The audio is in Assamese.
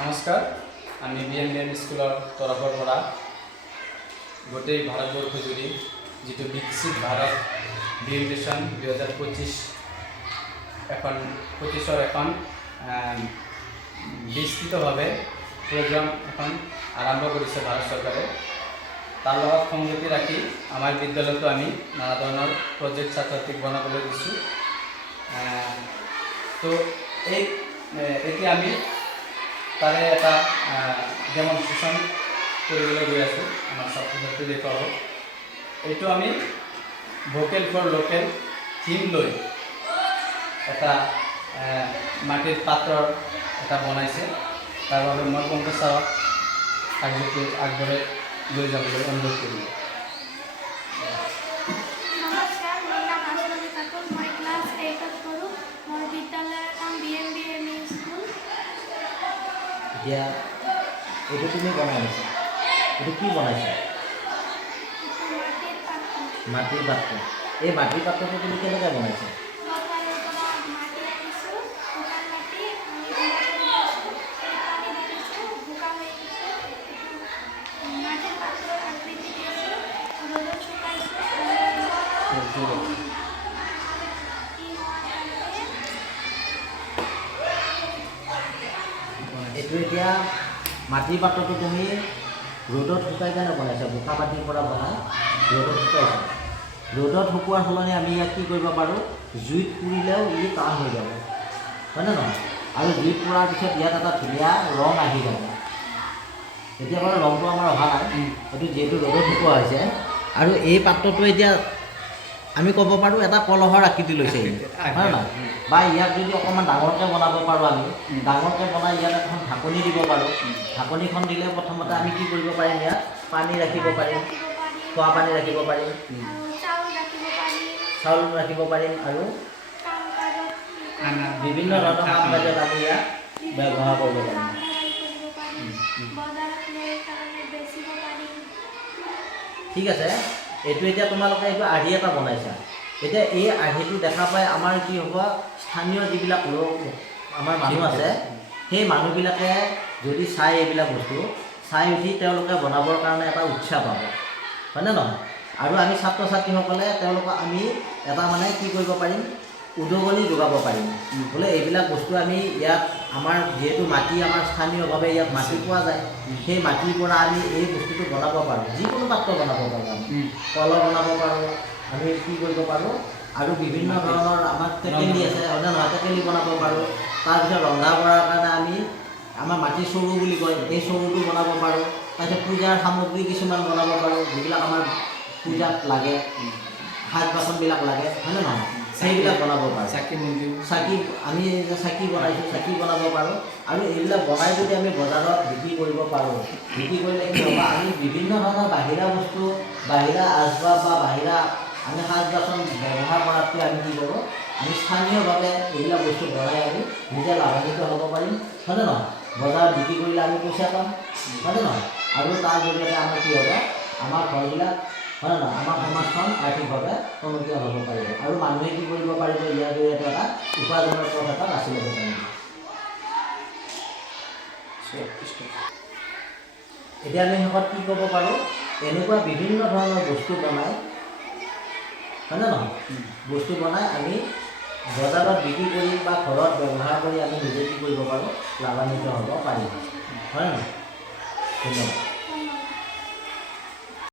নমস্কাৰ আমি বিএমডিএম স্কুলৰ তৰফৰ পৰা গোটেই ভাৰতবৰ্ষ জুৰি যিটো বিকশিত ভাৰত ড্ৰিম মিছন 2025 এখন বিস্তৃতভাৱে প্ৰগ্ৰাম এখন আৰম্ভ কৰিছে ভাৰত চৰকাৰে। তাৰ লগত সংগতি ৰাখি আমাৰ বিদ্যালয়তো আমি নানা ধৰণৰ প্ৰজেক্ট ছাত্ৰ-ছাত্ৰীক বনাবলৈ দিছোঁ। তো এতিয়া আমি তাৰে এটা ডেমনষ্ট্ৰেশ্যন কৰিবলৈ গৈ আছোঁ। আমাৰ ছাত্ৰ-ছাত্ৰী দেখুৱাব। এইটো আমি ভোকেল ফৰ লোকেল থিম লৈ এটা মাটিৰ পাত্ৰৰ এটা বনাইছে। তাৰ বাবে মই পংকজ ছাৰক কাৰ্যটো আগবঢ়াই লৈ যাবলৈ অনুৰোধ কৰিলোঁ। নমস্কাৰ, মোৰ নাম আছলামী খাতুন। মই ক্লাছ 8ত পঢ়োঁ। মোৰ বিদ্যালয়ৰ নাম BMBM স্কুল। এতিয়া এইটো তুমি বনাই আছা, এইটো কি বনাইছা? মাটিৰ পাত্ৰ। এই মাটিৰ পাত্ৰটো তুমি কেনেকৈ বনাইছা? এইটো এতিয়া মাটিৰ পাত্ৰটো তুমি ৰ'দত শুকাই কেনে বনাইছা? বোকা মাটিৰ পৰা বনাই ৰ'দত শুকাইছা। ৰ'দত শুকোৱাৰ সলনি আমি ইয়াক কি কৰিব পাৰোঁ, জুইত পুৰিলেও ই টান হৈ যাব, হয়নে নহয়? আৰু জুইত পুৰাৰ পিছত ইয়াত এটা ধুনীয়া ৰং আহি যাব। এতিয়া বাৰু ৰংটো আমাৰ অহা নাই, এইটো যিহেতু ৰ'দত শুকোৱা হৈছে। আৰু এই পাত্ৰটো এতিয়া আমি ক'ব পাৰোঁ এটা কলহৰ আকৃতি লৈছে, হয় নহয়? বা ইয়াক যদি অকণমান ডাঙৰকৈ বনাব পাৰোঁ, আমি ডাঙৰকৈ বনাই ইয়াত এখন ঢাকনি দিব পাৰোঁ। ঢাকনিখন দিলে প্ৰথমতে আমি কি কৰিব পাৰিম, ইয়াত পানী ৰাখিব পাৰিম, খোৱা পানী ৰাখিব পাৰিম, চাউল ৰাখিব পাৰিম আৰু বিভিন্ন ধৰণৰ কাম কাজত আমি ইয়াক ব্যৱহাৰ কৰিব পাৰিম। ঠিক আছে, এইটো এতিয়া তোমালোকে এইটো আৰ্হি এটা বনাইছা। এতিয়া এই আৰ্হিটো দেখা পাই আমাৰ কি হ'ব, স্থানীয় যিবিলাক লোক আমাৰ মানুহ আছে, সেই মানুহবিলাকে যদি চাই এইবিলাক বস্তু চাই উঠি তেওঁলোকে বনাবৰ কাৰণে এটা উৎসাহ পাব, হয়নে নহয়? আৰু আমি ছাত্ৰ ছাত্ৰীসকলে তেওঁলোকক আমি এটা কি কৰিব পাৰিম, উদগনি যোগাব পাৰিম। বোলে এইবিলাক বস্তু আমি ইয়াত আমাৰ যিহেতু মাটি আমাৰ স্থানীয়ভাৱে ইয়াত মাটি পোৱা যায়, সেই মাটিৰ পৰা আমি এই বস্তুটো বনাব পাৰোঁ। যিকোনো পাত্ৰ বনাব পাৰোঁ, আমি কলহ বনাব পাৰোঁ, আমি কি কৰিব পাৰোঁ, আৰু বিভিন্ন ধৰণৰ আমাৰ টেকেলি আছে, হয়নে নহয়? টেকেলি বনাব পাৰোঁ। তাৰপিছত ৰন্ধা বঢ়াৰ কাৰণে আমি আমাৰ মাটিৰ চৰু বুলি কয়, এই চৰুটো বনাব পাৰোঁ। তাৰপিছত পূজাৰ সামগ্ৰী কিছুমান বনাব পাৰোঁ, যিবিলাক আমাৰ পূজাত লাগে, সাজ বাচনবিলাক লাগে, হয়নে নহয়? সেইবিলাক বনাব পাৰোঁ। চাকি আমি চাকি বনাইছোঁ, চাকি বনাব পাৰোঁ। আৰু এইবিলাক বনাই যদি আমি বজাৰত বিক্ৰী কৰিব পাৰোঁ, বিক্ৰী কৰিলে কি হ'ব, আমি বিভিন্ন ধৰণৰ বাহিৰা বস্তু, বাহিৰা আচবাব বা বাহিৰা আমি সাজ বাচন ব্যৱহাৰ কৰাতকৈ আমি কি কৰোঁ, আমি স্থানীয়ভাৱে এইবিলাক বস্তু বনাই আমি নিজে লাভান্বিত হ'ব পাৰিম, হয়নে নহয়? বজাৰত বিক্ৰী কৰিলে আমি পইচা পাম, হয়নে নহয়? আৰু তাৰ জৰিয়তে আমাৰ কি হ'ব, আমাৰ ঘৰবিলাক, হয় নহয়, আমাৰ সমাজখন আৰ্থিকভাৱে টনকীয়াল হ'ব পাৰিব। আৰু মানুহে কি কৰিব পাৰিব, ইয়াৰ জৰিয়তে এটা উপাৰ্জনৰ পথ এটা বাছি ল'ব পাৰিব। এতিয়া আমি শেষত কি ক'ব পাৰোঁ, এনেকুৱা বিভিন্ন ধৰণৰ বস্তু বনাই, হয়নে নহয়, বস্তু বনাই আমি বজাৰত বিক্ৰী কৰি বা ঘৰত ব্যৱহাৰ কৰি আমি নিজে কি কৰিব পাৰোঁ, লাভান্বিত হ'ব পাৰিম, হয় নহয়? ধন্যবাদ।